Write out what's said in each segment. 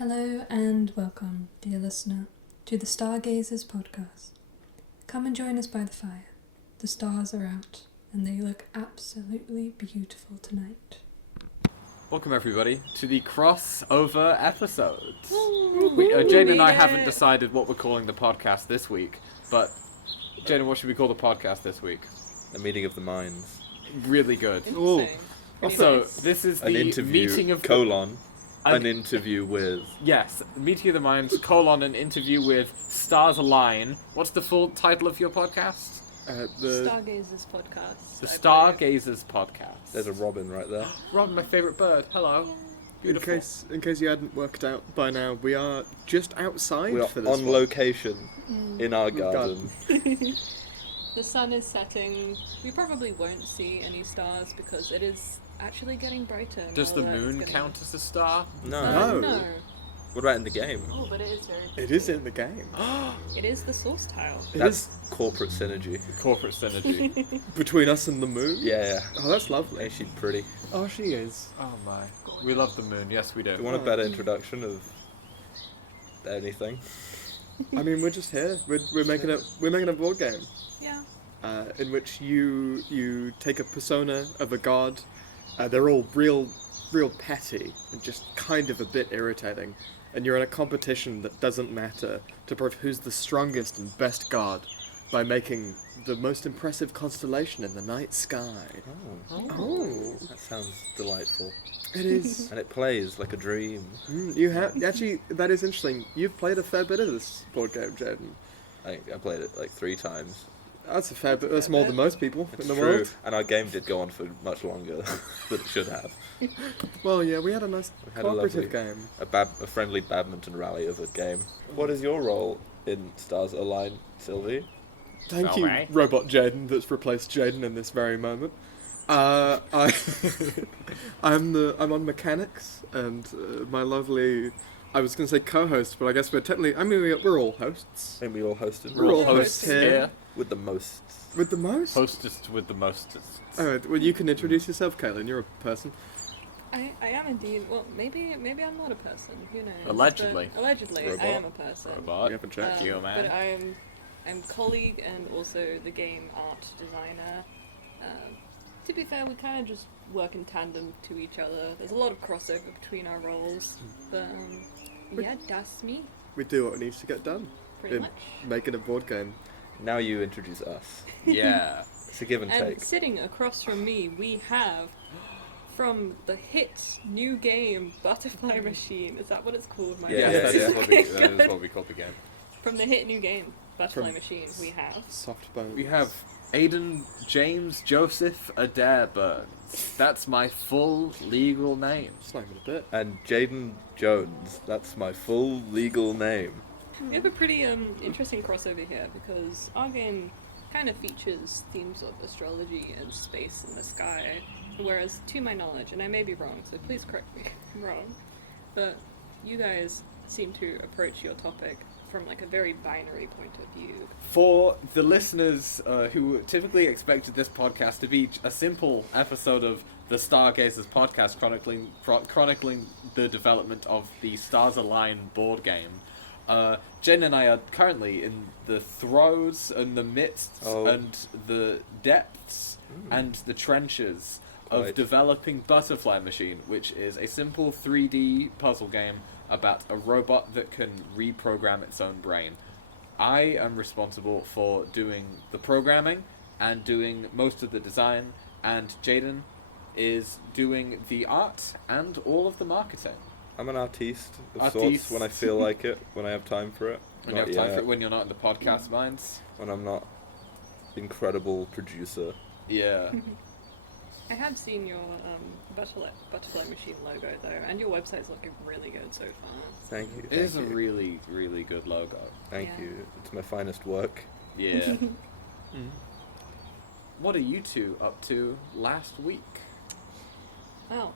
Hello and welcome, dear listener, to the Stargazers podcast. Come and join us by the fire. The stars are out, and they look absolutely beautiful tonight. Welcome everybody to the crossover episode. Jaydn and I haven't decided what we're calling the podcast this week, but Jaydn, what should we call the podcast this week? A meeting of the minds. Really good. Also, this is An the interview, meeting of an interview with... Yes, meeting of the minds, an interview with Stars Align. What's the full title of your podcast? The Stargazers podcast. The Stargazers podcast. There's a robin right there. Robin, my favourite bird. Hello. Beautiful. In case you hadn't worked out by now, we are just outside We are for this on one. location in our garden. The sun is setting. We probably won't see any stars because it is actually getting brighter. Does the moon count as a star? No. No. What about in the game? Oh, but it is very pretty. It is in the game. It is the source tile. That's corporate synergy. Corporate synergy. Between us and the moon? Yeah. Oh, that's lovely. Ain't she pretty? Oh, she is. Oh my. We love the moon. Yes, we do. Do you want a better introduction of anything? I mean, we're just here. We're making a board game. Yeah. In which you take a persona of a god. They're all real petty and just kind of a bit irritating. And you're in a competition that doesn't matter to prove who's the strongest and best god by making the most impressive constellation in the night sky. Oh. That sounds delightful. It is. And it plays like a dream. You have actually. That is interesting. You've played a fair bit of this board game, Jaydn. I played it like 3 times. That's a fair bit. That's more than most people It's in the true. world. And our game did go on for much longer than it should have. Well, yeah, we had a nice We had a cooperative lovely- game. A friendly badminton rally of a game. What is your role in Stars Align, Sylvie? Thank you, Alright. Robot Jaydn, that's replaced Jaydn in this very moment. I'm on mechanics, and my lovely, I was going to say co-host, but I guess we're technically, we're all hosts. And we all hosted. We're all hosts hosts here. here. With the most. With the most? Hostess with the mostest. Alright, well, you can introduce yourself, Kaitlin. You're a person. I am indeed. Well, maybe I'm not a person. Who knows? Allegedly. But allegedly, Robot. I am a person. Robot. We haven't checked. you, man. But I'm colleague and also the game art designer. To be fair, we kind of just work in tandem to each other. There's a lot of crossover between our roles, but yeah, that's me, We do what needs to get done pretty in much. making a board game. Now you introduce us. Yeah. It's a give and And take. sitting across from me, we have from the hit new game Butterfly Machine. Is that what it's called? My Yeah, Yes, bad. that is Okay, good. what we call the game. From the hit new game Butterfly From- Machine, we have. Soft bones. We have Aidan James Joseph Adair Burns. That's my full legal name. It's not even a bit. And Jaydn Jones. That's my full legal name. We have a pretty interesting crossover here because our game kind of features themes of astrology and space in the sky, whereas to my knowledge, and I may be wrong, so please correct me if I'm wrong, but you guys seem to approach your topic from like a very binary point of view. For the listeners who typically expected this podcast to be a simple episode of the Stargazers podcast chronicling the development of the Stars Align board game, Jen and I are currently in the throes and the midst and the depths and the trenches of Quite. developing Butterfly Machine, which is a simple 3D puzzle game about a robot that can reprogram its own brain. I am responsible for doing the programming and doing most of the design, and Jaydn is doing the art and all of the marketing. I'm an artiste of Artiste. sorts when I feel like it, when I have time for it. When you Not have time yet, for it, when you're not in the podcast minds. when I'm not incredible producer. Yeah. I have seen your Butterfly Machine logo though, and your website's looking really good so far. Thank you. It is a thank you. really, really good logo. Thank Yeah. you. It's my finest work. Yeah. What are you two up to last week? Well,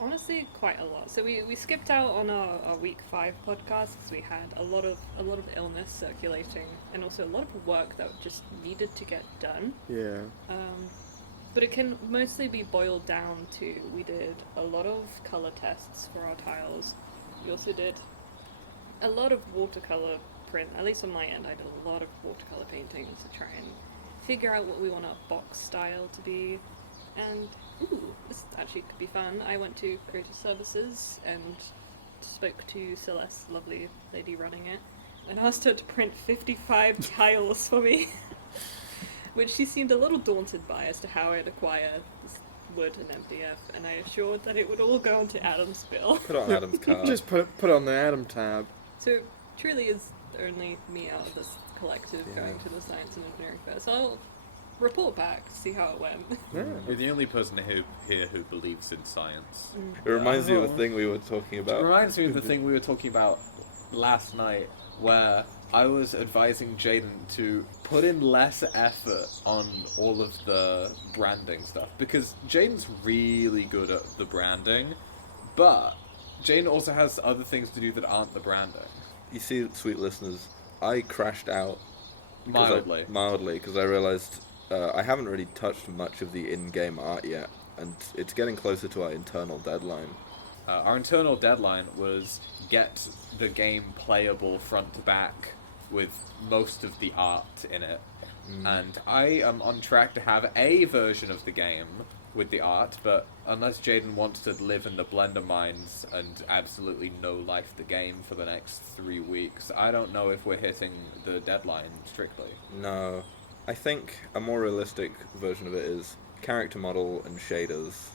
honestly, quite a lot. So we skipped out on our week 5 podcast because we had a lot of illness circulating, and also a lot of work that just needed to get done. Yeah. But it can mostly be boiled down to we did a lot of color tests for our tiles. we also did a lot of watercolor print. At least on my end, I did a lot of watercolor paintings to try and figure out what we want our box style to be. And ooh, this actually could be fun. I went to Creative Services and spoke to Celeste, lovely lady running it, and asked her to print 55 tiles for me, which she seemed a little daunted by as to how I'd acquire this wood and MDF, and I assured that it would all go onto Adam's bill. Put it on Adam's card. Just put it on the Adam tab. So it truly is only me out of this collective Yeah. going to the Science and Engineering Fair, so I'll report back, see how it went. Yeah. You're the only person here who believes in science. It reminds me of a thing we were talking It about. reminds me of the thing we were talking about last night, where I was advising Jaydn to put in less effort on all of the branding stuff, because Jaden's really good at the branding, but Jaden also has other things to do that aren't the branding. You see, sweet listeners, I crashed out Mildly. because I realised I haven't really touched much of the in-game art yet, and it's getting closer to our internal deadline. Our internal deadline was get the game playable front to back with most of the art in it. And I am on track to have a version of the game with the art, but unless Jaydn wants to live in the Blender mines and absolutely no life the game for the next 3 weeks, I don't know if we're hitting the deadline strictly. No, I think a more realistic version of it is character model and shaders.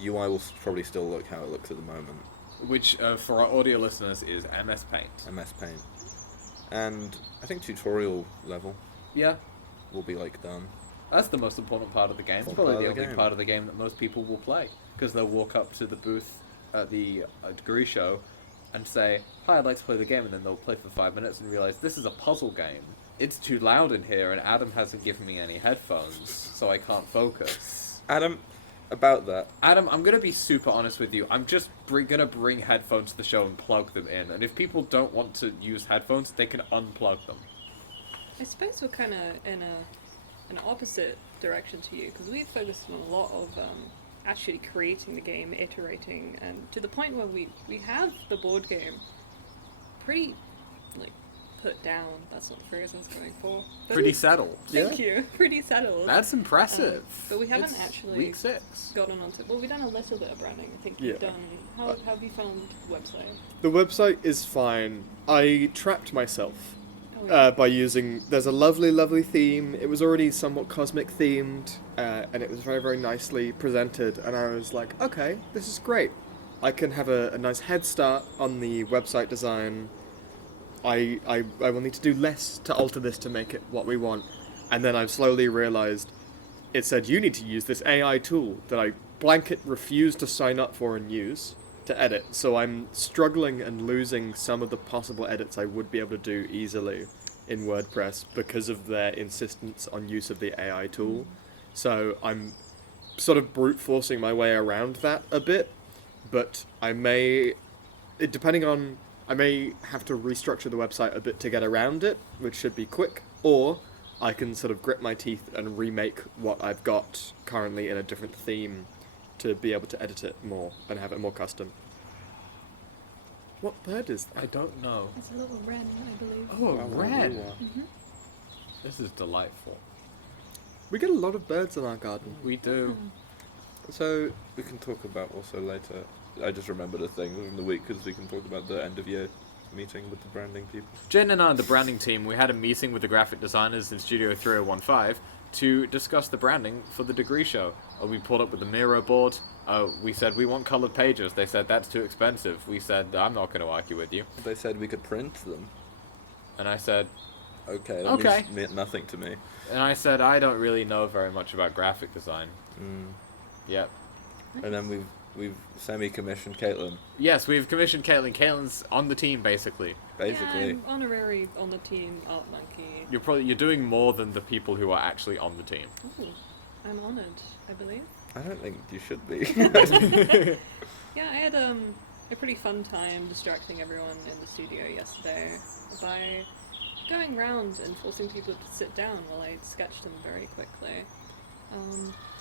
UI will probably still look how it looks at the moment. Which, for our audio listeners, is MS Paint. MS Paint. And I think tutorial level Yeah, will be done. that's the most important part of the game. It's Important probably the part of the only game. part of the game that most people will play, because they'll walk up to the booth at the degree show and say, "Hi, I'd like to play the game," and then they'll play for 5 minutes and realize this is a puzzle game. It's too loud in here, and Adam hasn't given me any headphones, so I can't focus. Adam, about that, Adam, I'm gonna be super honest with you. I'm just gonna bring headphones to the show and plug them in, and if people don't want to use headphones, they can unplug them. I suppose we're kind of in an opposite direction to you, because we've focused on a lot of actually creating the game, iterating, and to the point where we have the board game pretty, put down. That's not the phrase I was going for. But Pretty settled. Thank you. Pretty settled. That's impressive. But we haven't It's actually week 6. gotten onto... Well, we've done a little bit of branding. I think Yeah. you've done... How have you found the website? The website is fine. I trapped myself Oh, by using... There's a lovely, lovely theme. It was already somewhat cosmic themed, and it was very, very nicely presented. And I was like, okay, this is great. I can have a nice head start on the website design. I will need to do less to alter this to make it what we want. And then I've slowly realized it said you need to use this AI tool that I blanket refused to sign up for and use to edit. So I'm struggling and losing some of the possible edits I would be able to do easily in WordPress because of their insistence on use of the AI tool. So I'm sort of brute forcing my way around that a bit, but I may have to restructure the website a bit to get around it, which should be quick, or I can sort of grit my teeth and remake what I've got currently in a different theme to be able to edit it more and have it more custom. What bird is I that? don't know. It's a little wren, I believe. Oh, red. Mm-hmm. This is delightful. We get a lot of birds in our garden. We do. So we can talk about also later. I just remembered a thing in the week because we can talk about the end of year meeting with the branding people. Jen and I and the branding team, we had a meeting with the graphic designers in Studio 3015 to discuss the branding for the degree show. We pulled up with the Miro board. We said we want coloured pages. They said that's too expensive. We said I'm not going to argue with you. They said we could print them. And I said, Okay, Okay. meant nothing to me. I don't really know very much about graphic design. Yep. And then we've semi-commissioned Kaitlin, Yes, we've commissioned Kaitlin. Caitlin's on the team basically. basically. Yeah, I'm honorary on the team, Art Monkey. You're doing more than the people who are actually on the team. Ooh, I'm honoured, I believe. I don't think you should be. Yeah, I had a pretty fun time distracting everyone in the studio yesterday by going round and forcing people to sit down while I sketched them very quickly.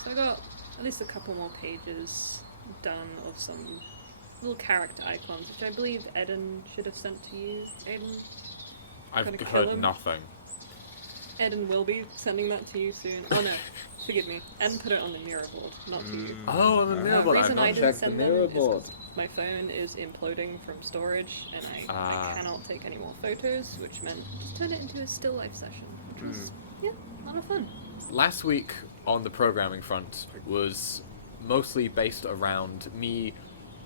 So I got at least a couple more pages done of some little character icons, which I believe Eden should have sent to you. Aidan? I've Gotta kill heard him. nothing. Eden will be sending that to you soon. Oh no, forgive me. Eden put it on the mirror board, not to you. Oh, the mirror The board. I've reason I not didn't checked the send mirror them is board. 'cause my phone is imploding from storage, and I Ah. cannot take any more photos, which meant just turn it into a still life session, which was, yeah, a lot of fun. Last week on the programming front was mostly based around me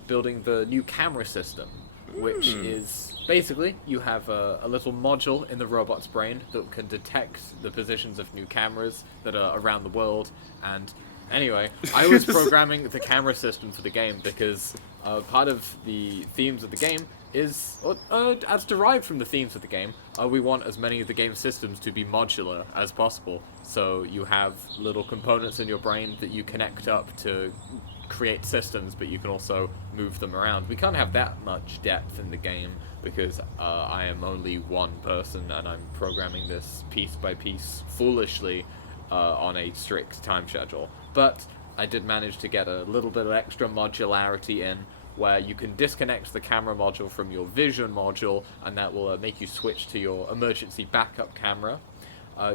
building the new camera system, which is basically you have a little module in the robot's brain that can detect the positions of new cameras that are around the world. And anyway, I was programming the camera system for the game because part of the themes of the game is, as derived from the themes of the game, we want as many of the game systems to be modular as possible. So you have little components in your brain that you connect up to create systems, but you can also move them around. We can't have that much depth in the game because I am only one person and I'm programming this piece by piece foolishly on a strict time schedule. But I did manage to get a little bit of extra modularity in where you can disconnect the camera module from your vision module, and that will make you switch to your emergency backup camera.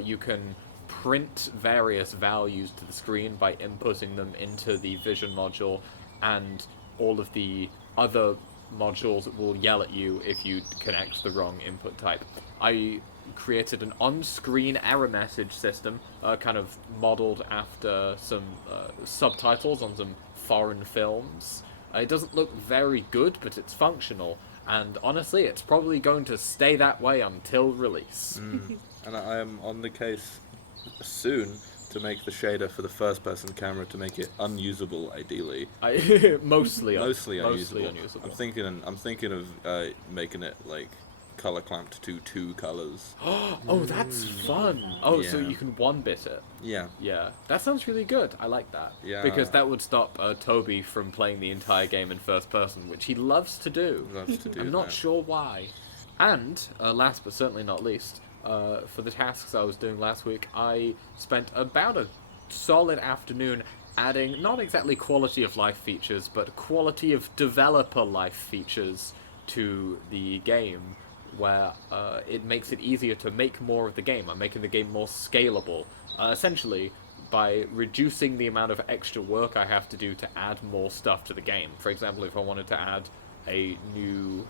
You can print various values to the screen by inputting them into the vision module, and all of the other modules will yell at you if you connect the wrong input type. I created an on-screen error message system, kind of modeled after some subtitles on some foreign films. It doesn't look very good, but it's functional, and honestly, it's probably going to stay that way until release. And I am on the case soon to make the shader for the first-person camera to make it unusable, ideally. Mostly Mostly unusable. I'm thinking of making it like color clamped to 2 colors. Oh, that's fun. Oh, so Yeah. you can one-bit it. Yeah. Yeah, that sounds really good. I like that. Yeah. Because that would stop Toby from playing the entire game in first person, which he loves to do. Loves to do I'm not that. sure why. And, last but certainly not least, for the tasks I was doing last week, I spent about a solid afternoon adding not exactly quality of life features, but quality of developer life features to the game, where it makes it easier to make more of the game. I'm making the game more scalable, essentially by reducing the amount of extra work I have to do to add more stuff to the game. For example, if I wanted to add a new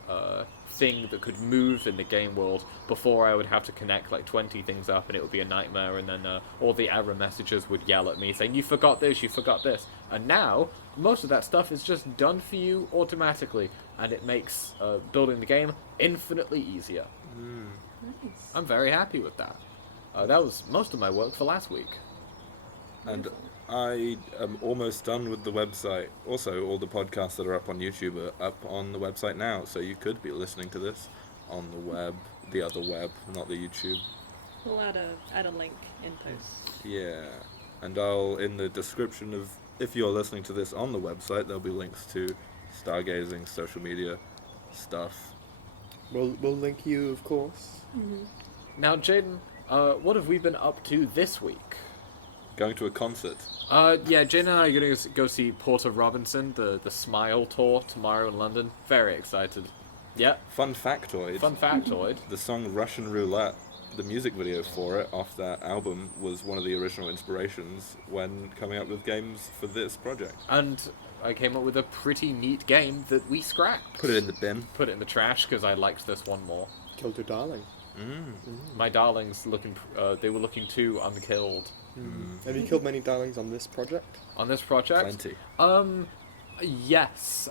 thing that could move in the game world, before I would have to connect like 20 things up and it would be a nightmare, and then all the error messages would yell at me saying, you forgot this, you forgot this. And now, most of that stuff is just done for you automatically, and it makes building the game infinitely easier. Nice. I'm very happy with that. That was most of my work for last week. And I am almost done with the website. Also, all the podcasts that are up on YouTube are up on the website now, so you could be listening to this on the web, the other web, not the YouTube. We'll add a link in post. Yeah. And I'll, in the description of, if you're listening to this on the website, there'll be links to stargazing, social media stuff. We'll link you, of course. Now, Jaydn, what have we been up to this week? Going to a concert. Yeah, Jaydn and I are going to go see Porter Robinson, the Smile tour tomorrow in London. Very excited. Yeah, Fun factoid. fun factoid. The song Russian Roulette, the music video for it off that album, was one of the original inspirations when coming up with games for this project. And I came up with a pretty neat game that we scrapped. Put it in the bin. Put it in the trash because I liked this one more. Killed your darling. My darlings they were looking too unkilled. Have you killed many darlings on this project? On this project? Plenty. Yes.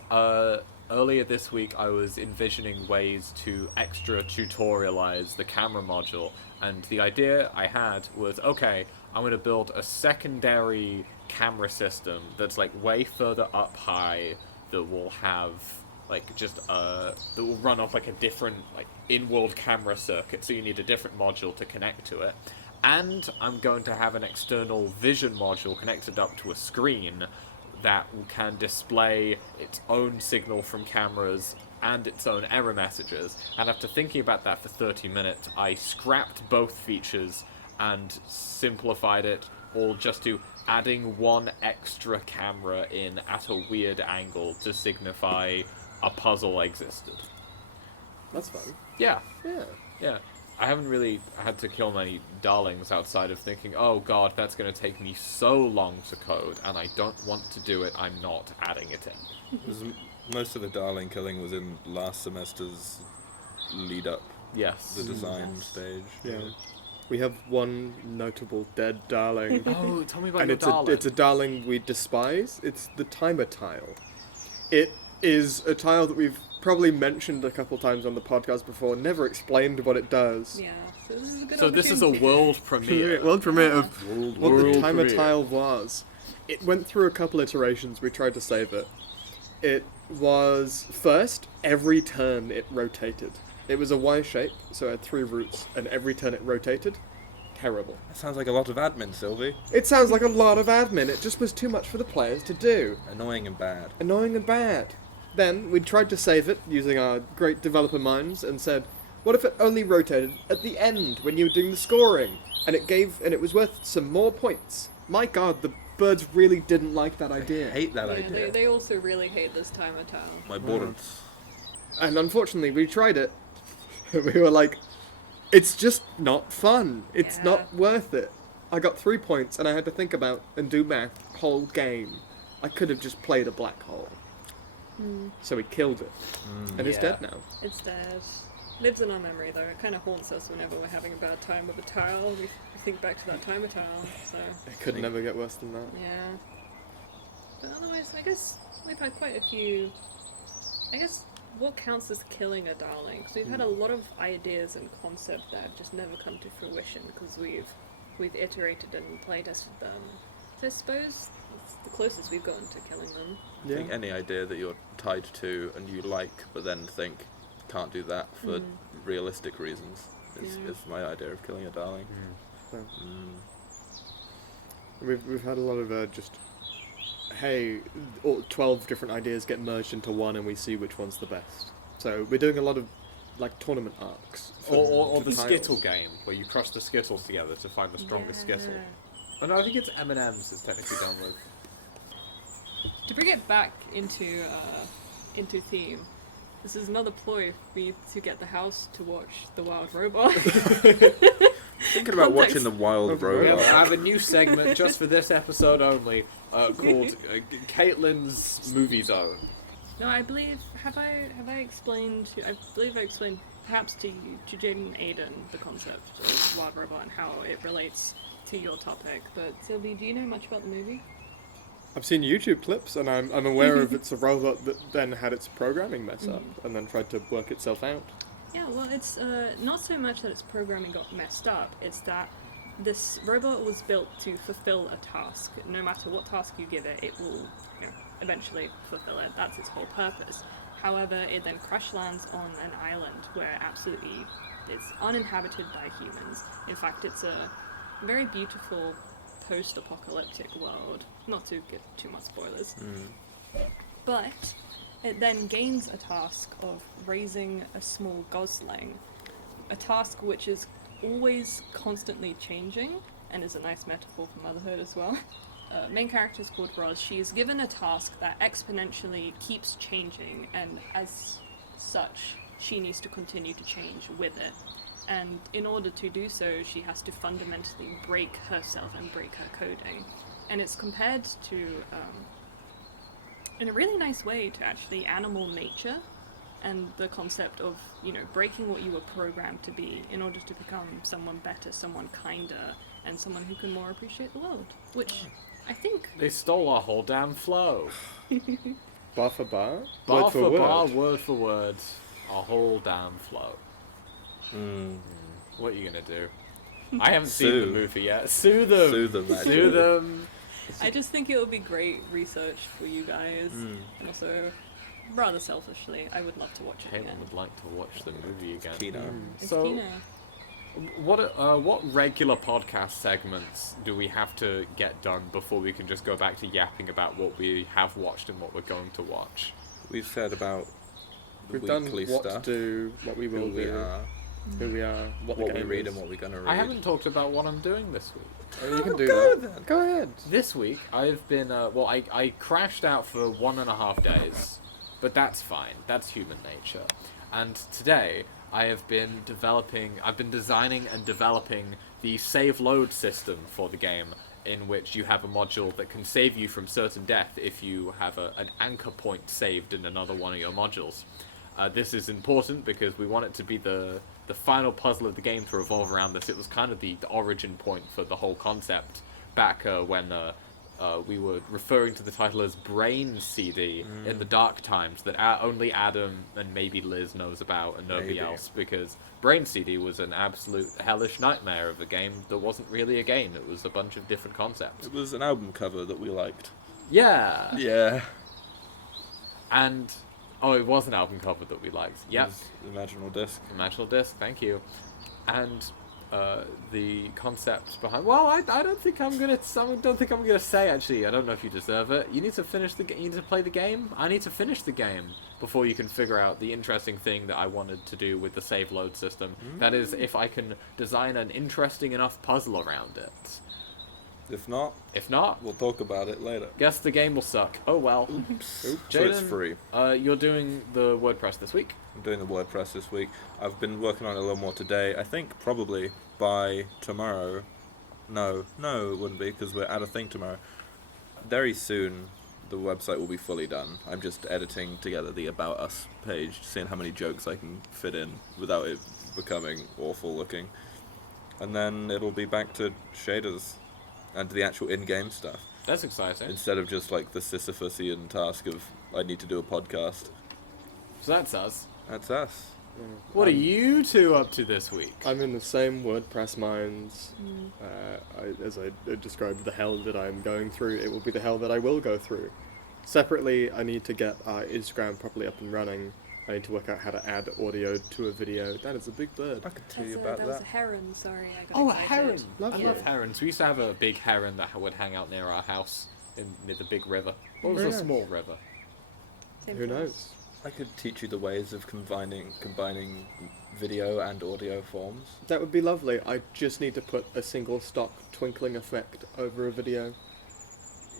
Earlier this week I was envisioning ways to extra tutorialize the camera module, and the idea I had was, okay, I'm going to build a secondary camera system that's like way further up high, that will have like just that will run off like a different like in-world camera circuit, so you need a different module to connect to it. And I'm going to have an external vision module connected up to a screen that can display its own signal from cameras and its own error messages. And after thinking about that for 30 minutes, I scrapped both features and simplified it all just to adding one extra camera in at a weird angle to signify a puzzle existed. That's fun. Yeah, Yeah. yeah. I haven't really had to kill many darlings outside of thinking, oh god, that's going to take me so long to code, and I don't want to do it, I'm not adding it in. Most of the darling killing was in last semester's lead up, Yes. the design stage. Yeah. We have one notable dead darling. Oh, tell me about And your darling. it's a darling we despise. It's the timer tile. It is a tile that we've probably mentioned a couple times on the podcast before, never explained what it does. Yeah, so this is a good So this is a opportunity. world premiere. World premiere of World what the World timer premiere. tile was. It went through a couple iterations. We tried to save it. It was first, every turn it rotated. It was a Y shape, so it had 3 routes, and every turn it rotated. Terrible. That sounds like a lot of admin, Sylvie. It sounds like a lot of admin. It just was too much for the players to do. Annoying and bad. Annoying and bad. Then we tried to save it using our great developer minds and said, what if it only rotated at the end when you were doing the scoring? And it was worth some more points. My god, the birds really didn't like that I idea. hate that Yeah, idea. they also really hate this timer tile. My boards. And unfortunately, we tried it. We were like, it's just not fun. It's Yeah. not worth it. I got 3 points and I had to think about and do math whole game. I could have just played a black hole. So we killed it. And it's Yeah. dead now. It's dead. Lives in our memory though. It kind of haunts us whenever we're having a bad time with a tile. We think back to that timer tile. So It could never get worse than that. yeah. But otherwise, I guess we've had quite a few. I guess what counts as killing a darling? Because we've had a lot of ideas and concepts that have just never come to fruition because we've iterated and playtested them. So I suppose it's the closest we've gotten to killing them. I think any idea that you're tied to and you like, but then think can't do that for realistic reasons is my idea of killing a darling. Yeah. We've had a lot of just, hey, 12 different ideas get merged into one and we see which one's the best. So we're doing a lot of like tournament arcs. Or for the tiles. Skittle game, where you crush the Skittles together to find the strongest Skittle. Oh no, I think it's M&M's is technically done with. To bring it back into theme, this is another ploy for you to get the house to watch The Wild Robot. Thinking about Context. watching the Wild I Robot. have a new segment just for this episode only, called Caitlin's Movie Zone. No, I believe I explained perhaps to you, to Jaydn and Aidan, the concept of Wild Robot and how it relates to your topic. But Sylvie, do you know much about the movie? I've seen YouTube clips and I'm aware of it's a robot that then had its programming mess up and then tried to work itself out. Yeah, well, it's not so much that its programming got messed up, it's that this robot was built to fulfill a task. No matter what task you give it, it will eventually fulfill it. That's its whole purpose. However, it then crash lands on an island where it's uninhabited by humans. In fact, it's a very beautiful post-apocalyptic world. Not to give too much spoilers. But it then gains a task of raising a small gosling, a task which is always constantly changing and is a nice metaphor for motherhood as well. Main character is called Roz. She is given a task that exponentially keeps changing, and as such, she needs to continue to change with it. And in order to do so, she has to fundamentally break herself and break her coding. And it's compared to, in a really nice way, to actually animal nature and the concept of, breaking what you were programmed to be in order to become someone better, someone kinder, and someone who can more appreciate the world. Which I think... They stole our whole damn flow. Bar for bar? Bar Word for word. bar, word for word, our whole damn flow. What are you gonna do? I haven't seen the Sue. movie yet. Sue them! Sue them, actually. Sue them! I just think it would be great research for you guys. And also, rather selfishly, I would love to watch it again. Caitlin would like to watch the movie again. Kino. It's So, Kino. what regular podcast segments do we have to get done before we can just go back to yapping about what we have watched and what we're going to watch? We've said about the We've done weekly what stuff, to do, what we will who we do, are, who we are, what what the we game read is. and what we're going to read. I haven't talked about what I'm doing this week. Oh, you can do Go that. then. Go ahead. This week, I've been, I crashed out for 1.5 days But that's fine. That's human nature. And today, I've been designing and developing the save load system for the game, in which you have a module that can save you from certain death if you have an anchor point saved in another one of your modules. This is important because we want it to be the final puzzle of the game to revolve around this. It was kind of the origin point for the whole concept back when we were referring to the title as Brain CD in the dark times that only Adam and maybe Liz knows about and nobody else, because Brain CD was an absolute hellish nightmare of a game that wasn't really a game. It was a bunch of different concepts. It was an album cover that we liked. Yeah. Yeah. And it was an album cover that we liked. Yep. Imaginal Disc. Imaginal Disc, thank you. And the concept behind. Well, I don't think I'm gonna say. Actually, I don't know if you deserve it. You need to finish the. You need to play the game. I need to finish the game before you can figure out the interesting thing that I wanted to do with the save load system. That is, if I can design an interesting enough puzzle around it. If not, we'll talk about it later. Guess the game will suck. Oh well. Oops. So Jaydn, it's free. You're doing the WordPress this week. I'm doing the WordPress this week. I've been working on it a little more today. I think probably by tomorrow. No, it wouldn't be, because we're at a thing tomorrow. Very soon, the website will be fully done. I'm just editing together the About Us page, seeing how many jokes I can fit in without it becoming awful looking. And then it'll be back to shaders and the actual in-game stuff. That's exciting. Instead of just like the Sisyphusian task of, I need to do a podcast. So that's us. That's us. What are you two up to this week? I'm in the same WordPress minds. As I described the hell that I'm going through, it will be the hell that I will go through. Separately, I need to get our Instagram properly up and running. I need to work out how to add audio to a video. That is a big bird. I could tell you about that was a that. heron, sorry. I got Oh, a excited. heron! Lovely. I love herons. We used to have a big heron that would hang out near our house near the big river. What was Very a nice. small river? Same Who for us. knows? I could teach you the ways of combining video and audio forms. That would be lovely. I just need to put a single stock twinkling effect over a video.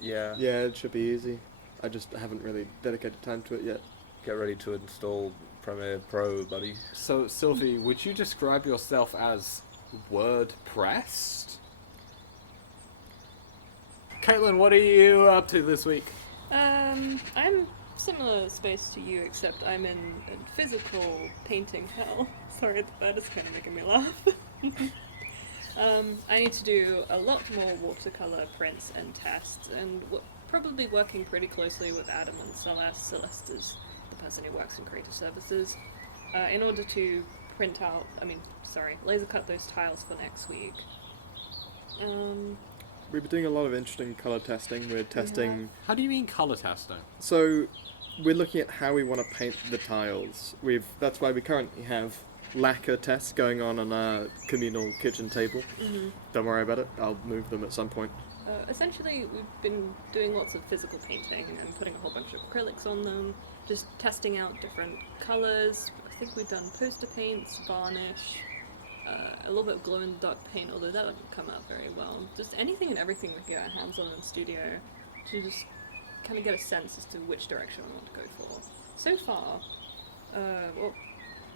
Yeah. Yeah, it should be easy. I just haven't really dedicated time to it yet. Get ready to install Premiere Pro, buddy. So, Sylvie, would you describe yourself as WordPressed? Kaitlin, what are you up to this week? I'm similar space to you, except I'm in physical painting hell. Sorry, that is kind of making me laugh. I need to do a lot more watercolor prints and tests, and probably working pretty closely with Adam and Celeste. Celeste is the person who works in creative services, in order to laser cut those tiles for next week. We've been doing a lot of interesting color testing. We're testing... How do you mean color testing? So, we're looking at how we want to paint the tiles. That's why we currently have lacquer tests going on our communal kitchen table. Mm-hmm. Don't worry about it. I'll move them at some point. Essentially, we've been doing lots of physical painting and putting a whole bunch of acrylics on them, just testing out different colours. I think we've done poster paints, varnish, a little bit of glow-in-the-dark paint, although that doesn't come out very well. Just anything and everything we can get our hands on in the studio to just kind of get a sense as to which direction we want to go for. So far,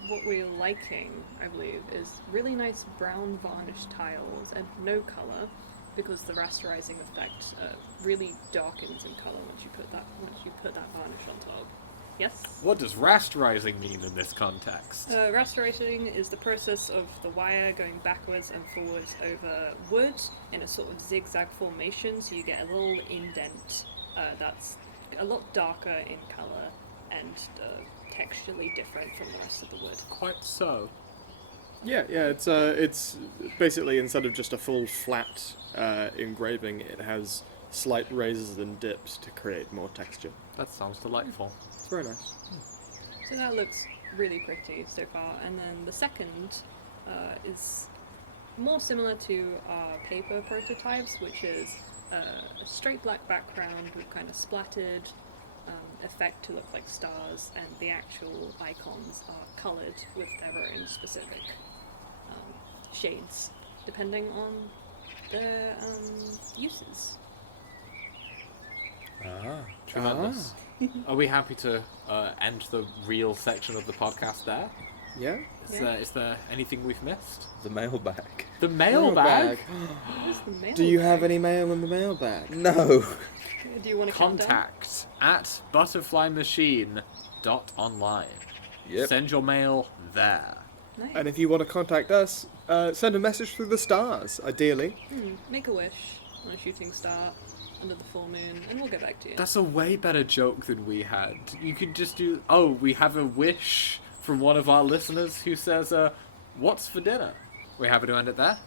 what we're liking, I believe, is really nice brown varnished tiles and no colour, because the rasterizing effect really darkens in colour once you put that varnish on top. Yes? What does rasterizing mean in this context? Rasterizing is the process of the wire going backwards and forwards over wood in a sort of zigzag formation, so you get a little indent that's a lot darker in colour and texturally different from the rest of the wood. Quite so. Yeah, it's basically, instead of just a full flat engraving, it has slight raises and dips to create more texture. That sounds delightful. It's very nice. So that looks really pretty so far. And then the second is more similar to our paper prototypes, which is a straight black background with kind of splattered effect to look like stars, and the actual icons are coloured with their own specific shades, depending on their uses. Ah. Tremendous. Are we happy to end the real section of the podcast there? Yeah? Is there anything we've missed? The mailbag. The mailbag? What is the mail Do you have bag? any mail in the mailbag? No. Do you want to count down? Contact at butterflymachine.online. Yep. Send your mail there. Nice. And if you want to contact us, send a message through the stars, ideally. Make a wish on a shooting star under the full moon, and we'll get back to you. That's a way better joke than we had. You could just do, oh, we have a wish from one of our listeners who says, what's for dinner? We're happy to end it there.